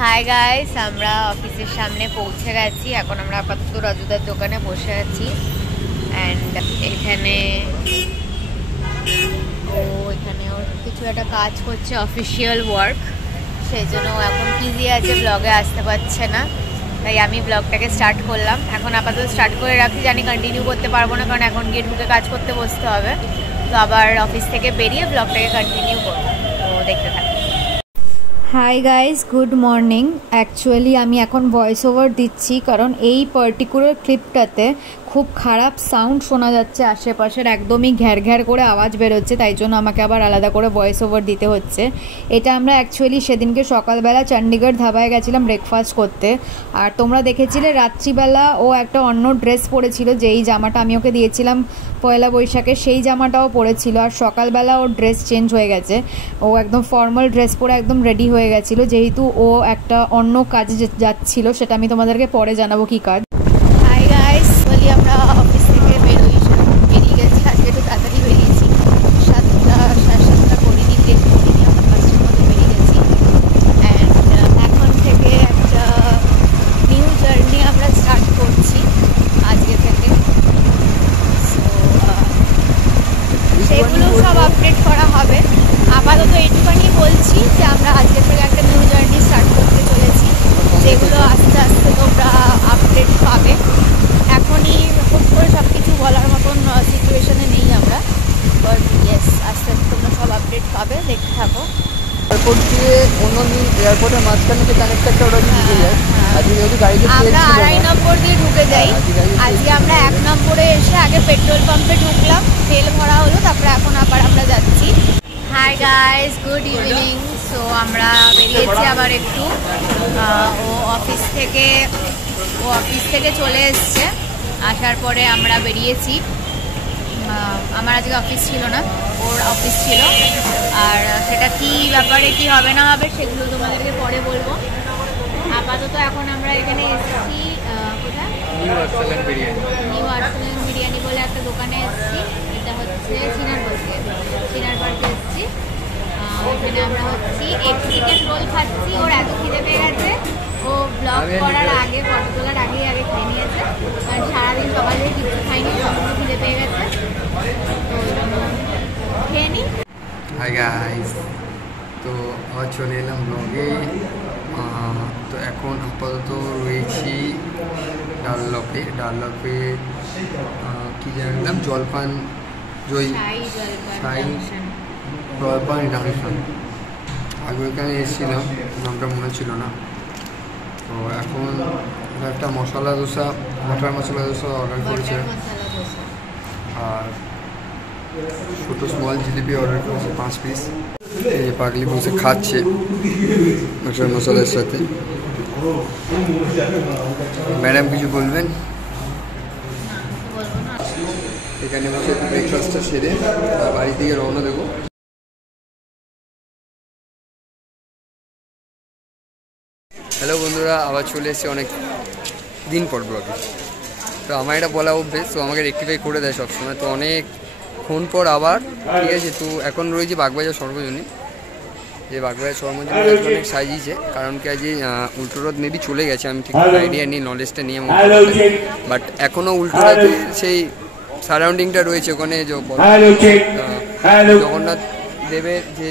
Hi guys, আমরা অফিসের সামনে পৌঁছে গেছি। এখন আমরা আপাতত রাজুদার দোকানে বসে আছি। অ্যান্ড এখানে ওর কিছু একটা কাজ করছে, অফিসিয়াল ওয়ার্ক, সেই জন্য এখন বিজি আছে, ব্লগে আসতে পারছে না। তাই আমি ব্লগটাকে স্টার্ট করলাম। এখন আপাতত স্টার্ট করে রাখি, জানি কন্টিনিউ করতে পারবো না, কারণ এখন গিয়ে ঢুকে কাজ করতে বসতে হবে। তো আবার অফিস থেকে বেরিয়ে ব্লগটাকে কন্টিনিউ করবো, তো দেখতে থাকি। Hi guys, good morning. Actually আমি এখন ভয়েস ওভার দিচ্ছি, কারণ এই পার্টিকুলার ক্লিপটাতে খুব খারাপ সাউন্ড শোনা যাচ্ছে আশেপাশের, একদমই ঘ্যার ঘ্যার করে আওয়াজ বেরোচ্ছে, তাই জন্য আমাকে আবার আলাদা করে ভয়েস ওভার দিতে হচ্ছে। এটা আমরা অ্যাকচুয়ালি সেদিনকে সকালবেলা চণ্ডীগড় ধাবায় গেছিলাম ব্রেকফাস্ট করতে, আর তোমরা দেখেছিলে রাত্রিবেলা ও একটা অন্য ড্রেস পরেছিল, যেই জামাটা আমি ওকে দিয়েছিলাম পয়লা বৈশাখে, সেই জামাটাও পরেছিল। আর সকালবেলা ওর ড্রেস চেঞ্জ হয়ে গেছে, ও একদম ফর্মাল ড্রেস পরে একদম রেডি হয়ে গেছিলো, যেহেতু ও একটা অন্য কাজে যাচ্ছিল। সেটা আমি তোমাদেরকে পরে জানাবো কি কাজ। হাই গাইস, বলি আমরা অফিস থেকে বেরিয়ে গেছি। আজকে একটু তাড়াতাড়ি বেরিয়েছি, 7টা সাড়ে 7টা করিনি, লেট করিনি, আমরা 5টার মধ্যে বেরিয়ে গেছি। অ্যান্ড এখন থেকে একটা নিউ জার্নি আমরা স্টার্ট করছি আজকে থেকে। সেগুলো সব আপডেট করা হবে। আপাতত এইটুখানি বলছি যে আমরা আজকে থেকে একটা নিউ জার্নি স্টার্ট করতে চলেছি, যেগুলো আস্তে আস্তে তোমরা আপডেট পাবে। এখনই খুব করে সব কিছু বলার মতন সিচুয়েশনে নেই আমরা, বাট ইয়েস, আস্তে আস্তে তোমরা সব আপডেট পাবে, দেখতে থাকো। এয়ারপোর্ট দিয়ে অন্য এয়ারপোর্টের মাঝখানে যে কানেক্টারটা ওটা ঢুকে যায়, আজকে যেহেতু গাড়িতে আমরা 2.5 নম্বর দিয়ে ঢুকে যাই। আজকে আমরা 1 নম্বরে এসে আগে পেট্রোল পাম্পে ঢুকলাম, তেল ভরা হলো, তারপরে এখন আবার আমরা যাচ্ছি। Hi guys, good evening. So আমরা বেরিয়েছি আবার একটু। ও অফিস থেকে চলে এসছে, আসার পরে আমরা বেরিয়েছি। আমার আজকে অফিস ছিল না, ওর অফিস ছিল, আর সেটা কি ব্যাপারে কি হবে না হবে সেগুলো তোমাদেরকে পরে বলবো। আপাতত এখন আমরা এখানে এসেছি কোথায়, নিউ আর্সেলান বিরিয়ানি বলে একটা দোকানে এসেছি। এটা হচ্ছে চিনার পার্কে এসেছি। এখানে আমরা এগ চিকেন রোল খাচ্ছি। ওর এত খিদে পেয়ে গেছে, ও ব্লগ করার আগে, ফটো তোলার আগেই খেয়ে নিয়েছে, কারণ সারাদিন সকালে কিছু খাইনি, সম্পূর্ণ খিদে পেয়ে গেছে, তো খেয়ে নিই। হাই গাইস, তো আবার চলে এলাম ব্লগে। তো এখন আপাতত রয়েছি ডানলপে কী জানলাম, জলপান জাংশন। আগে ওইখানে এসেছিলাম, নামটা মনে ছিল না। তো এখন একটা মশলা দোসা, বাটার মশলা দোসা অর্ডার করেছে, আর ছোটো স্মল জিলিপি অর্ডার করেছে 5 পিস। এই যে পাগলি বসে খাচ্ছে বাটার মশলার সাথে। ম্যাডাম কিছু বলবেন? এখানে বসে ব্রেকফাস্টটা সেরে বাড়ি থেকে রওনা দেবো। হ্যালো বন্ধুরা, আবার চলে এসেছে অনেক দিন পর ব্লগে। তো আমার এটা বলা অভ্যেস, তো আমাকে রেক্টিফাই করে দেয় সবসময়। তো অনেকক্ষণ পর আবার, ঠিক আছে। তো এখন রয়েছে বাগবাজার সর্বজনী, যে বাগবাজার সর্বজনী অনেক সাজিয়েছে, কারণ কি আজ উল্টো রথ মেবি চলে গেছে, আমি ঠিক আইডিয়া নিই, নলেজটা নিয়ে, বাট এখনও উল্টো রথ সেই সারাউন্ডিংটা রয়েছে ওখানে। জগন্নাথ দেবের যে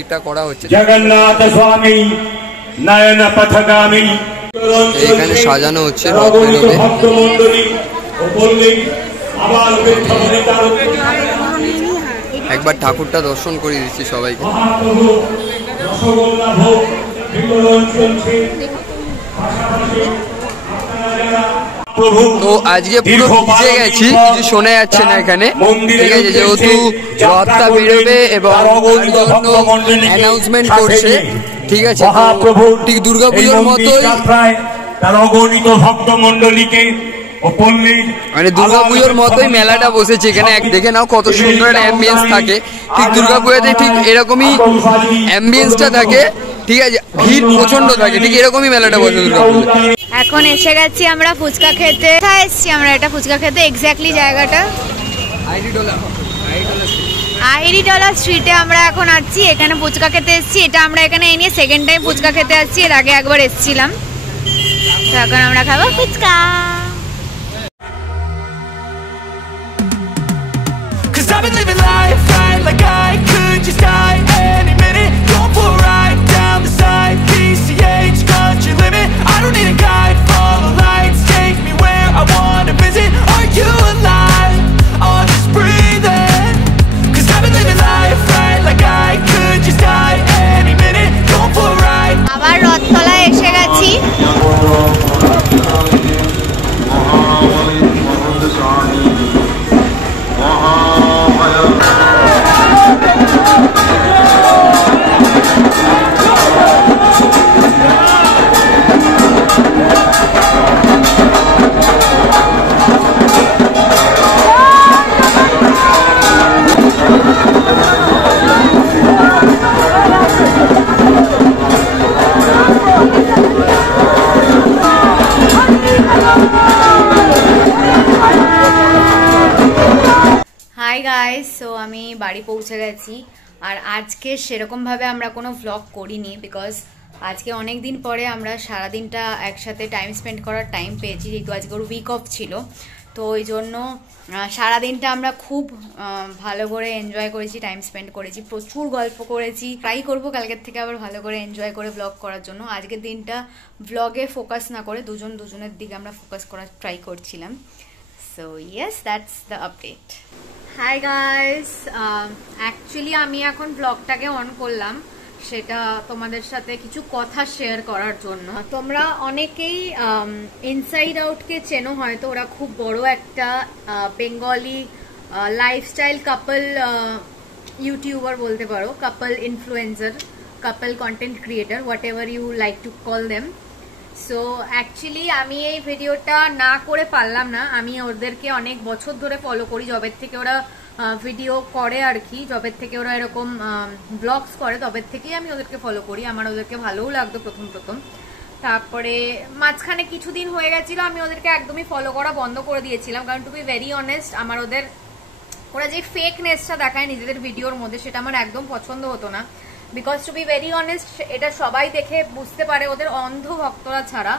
এটা করা হচ্ছে, জগন্নাথ স্বামী নয়ন পথগামী, এখানে সাজানো হচ্ছে রথ বেরোবে। একবার ঠাকুরটা দর্শন করে দিচ্ছি সবাইকে। তো আজকে পুরো ভিজে গেছি, কিছু শোনা যাচ্ছে না এখানে, ঠিক আছে, যেহেতু রথটা বেরোবে এবং অ্যানাউন্সমেন্ট করছে, ঠিক আছে। ঠিক দুর্গাপুজোর মতোই, মানে দুর্গাপুজোর মতোই মেলাটা বসেছে এখানে। দেখে নাও কত সুন্দর একটা অ্যাম্বিয়েন্স থাকে, ঠিক দুর্গাপুজোতে ঠিক এরকমই অ্যাম্বিয়েন্সটা থাকে, ঠিক আছে, ভিড় প্রচন্ড থাকে, ঠিক এরকমই মেলাটা বসে দুর্গাপুজো। এখন এসে গেছি আমরা ফুচকা খেতে। কোথায় এসেছি আমরা এটা ফুচকা খেতে? এক্স্যাক্টলি জায়গাটা আইরিটলা স্ট্রিটে আমরা এখন আছি, এখানে ফুচকা খেতে এসেছি। এটা আমরা এখানে এনে সেকেন্ড টাইম ফুচকা খেতে আসছি, এর আগে একবার এসেছিলাম। তো এখন আমরা খাবো fuchka. I've been living life right like I could just die any minute. Going for a ride down the side, PCH country limit. I don't need a guide, follow lights, take me where I wanna visit. Are you alive? I'll just breathe in. Cause I've been living life right like I could just die any minute. Going for a ride. আবার রথতলায় এসে গেছি। Hi guys, so আমি বাড়ি পৌঁছে গেছি। আর আজকে সেরকমভাবে আমরা কোনো ভ্লগ করিনি, বিকজ আজকে অনেক দিন পরে আমরা সারাদিনটা একসাথে টাইম স্পেন্ড করার টাইম পেয়েছি, যেহেতু আজকে ওর উইক অফ ছিল। তো ওই জন্য সারাদিনটা আমরা খুব ভালো করে এনজয় করেছি, টাইম স্পেন্ড করেছি, প্রচুর গল্প করেছি। ট্রাই করবো কালকের থেকে আবার ভালো করে এনজয় করে ব্লগ করার জন্য। আজকের দিনটা ব্লগে ফোকাস না করে দুজনের দিকে আমরা ফোকাস করার ট্রাই করছিলাম। So yes, that's the update. Hi guys, actually আমি এখন ব্লগটাকে অন করলাম সেটা তোমাদের সাথে কিছু কথা শেয়ার করার জন্য। তোমরা অনেকেই ইনসাইড আউটকে চেনো হয়তো, ওরা খুব বড় একটা বেঙ্গলি লাইফস্টাইল কাপল ইউটিউবার বলতে পারো, couple influencer, couple content creator, whatever you like to call them. So actually আমি এই ভিডিওটা না করে পারলাম না। আমি ওদেরকে অনেক বছর ধরে ফলো করি, যবের থেকে ওরা ভিডিও করে আর কি, যবের থেকে ওরা এরকম ব্লগস করে তবের থেকেই আমি ওদেরকে ফলো করি। আমার ওদেরকে ভালোও লাগতো প্রথম। তারপরে মাঝখানে কিছুদিন হয়ে গেছিল আমি ওদেরকে একদমই ফলো করা বন্ধ করে দিয়েছিলাম, কারণ টু বি ভেরি অনেস্ট আমার ওরা যে ফেকনেসটা দেখায় নিজেদের ভিডিওর মধ্যে সেটা আমার একদম পছন্দ হতো না। Because to be very honest এটা সবাই দেখে বুঝতে পারে, ওদের অন্ধ ভক্তরা ছাড়া,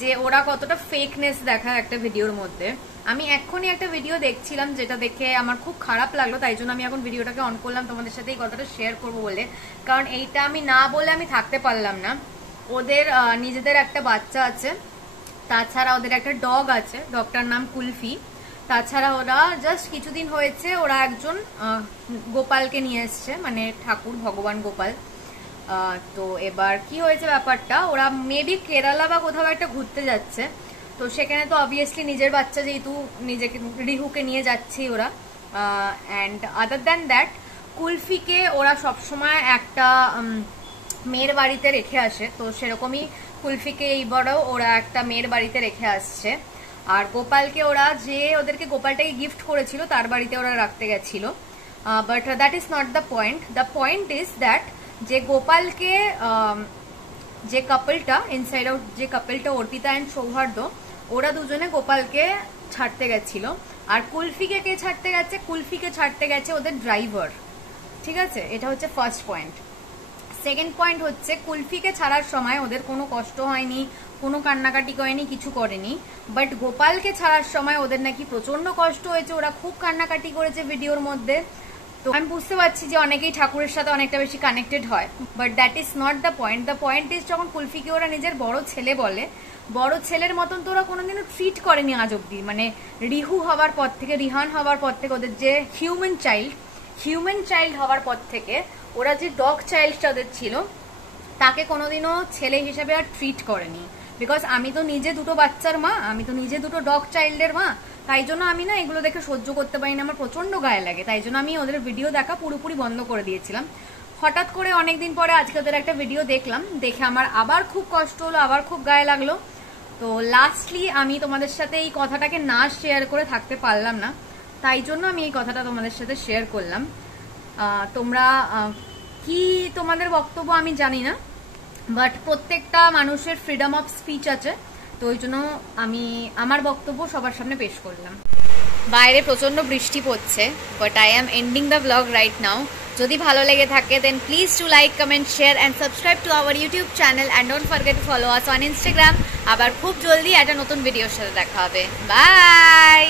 যে ওরা কতটা ফেকনেস দেখায় একটা ভিডিওর মধ্যে। আমি এক্ষুনি একটা ভিডিও দেখছিলাম যেটা দেখে আমার খুব খারাপ লাগলো, তাই জন্য আমি এখন ভিডিওটাকে অন করলাম তোমাদের সাথে এই কথাটা শেয়ার করবো বলে। কারণ এইটা আমি না বলে আমি থাকতে পারলাম না। ওদের নিজেদের একটা বাচ্চা আছে, তাছাড়া ওদের একটা ডগ আছে, ডগটার নাম কুলফি। তাছাড়া ওরা জাস্ট কিছুদিন হয়েছে ওরা একজন গোপালকে নিয়ে এসছে, মানে ঠাকুর ভগবান গোপাল। তো এবার কি হয়েছে ব্যাপারটা, ওরা মেবি কেরালা বা কোথাও একটা ঘুরতে যাচ্ছে। তো সেখানে তো অবভিয়াসলি নিজের বাচ্চা যেহেতু নিজেকে রিহুকে নিয়ে যাচ্ছে ওরা। অ্যান্ড আদার দ্যান দ্যাট কুলফিকে ওরা সবসময় একটা মেয়ের বাড়িতে রেখে আসে, তো সেরকমই কুলফিকে এইবারও ওরা একটা মেয়ের বাড়িতে রেখে আসছে। আর গোপালকে ওরা যে ওদেরকে গোপালটাকে গিফট করেছিল তার বাড়িতে ওরা রাখতে গেছিল। But that is not the point. The point is that যে গোপালকে যে কাপলটা ইনসাইড আউট, যে কাপলটা অর্পিতা অ্যান্ড সৌহার্দ্য, ওরা দুজনে গোপালকে ছাড়তে গেছিল। আর কুলফিকে কে ছাড়তে গেছে? কুলফিকে ছাড়তে গেছে ওদের ড্রাইভার। ঠিক আছে, এটা হচ্ছে ফার্স্ট পয়েন্ট। সেকেন্ড পয়েন্ট হচ্ছে কুলফিকে ছাড়ার সময় ওদের কোনো কষ্ট হয়নি, কোনো কান্নাকাটি করেনি, কিছু করেনি। বাট গোপালকে ছাড়ার সময় ওদের নাকি প্রচন্ড কষ্ট হয়েছে, ওরা খুব কান্নাকাটি করেছে ভিডিওর মধ্যে। তো আমি বুঝতে পারছি যে অনেকেই ঠাকুরের সাথে অনেকটা বেশি কানেক্টেড হয়, but that is not the point. The point is যখন কুলফিকে ওরা নিজের বড় ছেলে বলে, বড় ছেলের মতন তো ওরা কোনোদিনও ট্রিট করেনি আজ অব্দি। মানে রিহু হওয়ার পর থেকে, রিহান হওয়ার পর থেকে, ওদের যে হিউম্যান চাইল্ড হওয়ার পর থেকে ওরা যে ডগ চাইল্ডটা ওদের ছিল তাকে কোনোদিনও ছেলে হিসেবে আর ট্রিট করেনি। বিকজ আমি তো নিজে দুটো বাচ্চার মা, আমি তো নিজে দুটো ডগ চাইল্ডের মা, তাই জন্য আমি না এগুলো দেখে সহ্য করতে পারি না, আমার প্রচন্ড গায়ে লাগে। তাই জন্য আমি ওদের ভিডিও দেখা পুরোপুরি বন্ধ করে দিয়েছিলাম। হঠাৎ করে অনেকদিন পরে আজকে ওদের একটা ভিডিও দেখলাম, দেখে আমার আবার খুব কষ্ট হলো, আবার খুব গায়ে লাগলো। তো লাস্টলি আমি তোমাদের সাথে এই কথাটাকে না শেয়ার করে থাকতে পারলাম না, তাই জন্য আমি এই কথাটা তোমাদের সাথে শেয়ার করলাম। তোমরা কি তোমাদের বক্তব্য আমি জানি না, বাট প্রত্যেকটা মানুষের ফ্রিডম অফ স্পিচ আছে, তো ওই জন্য আমি আমার বক্তব্য সবার সামনে পেশ করলাম। বাইরে প্রচণ্ড বৃষ্টি পড়ছে, but I am ending the vlog right now. যদি ভালো লেগে থাকে then please to like, comment, share and subscribe to our YouTube channel and don't forget to follow us on Instagram. আবার খুব জলদি একটা নতুন ভিডিওর সাথে দেখা হবে। বাই।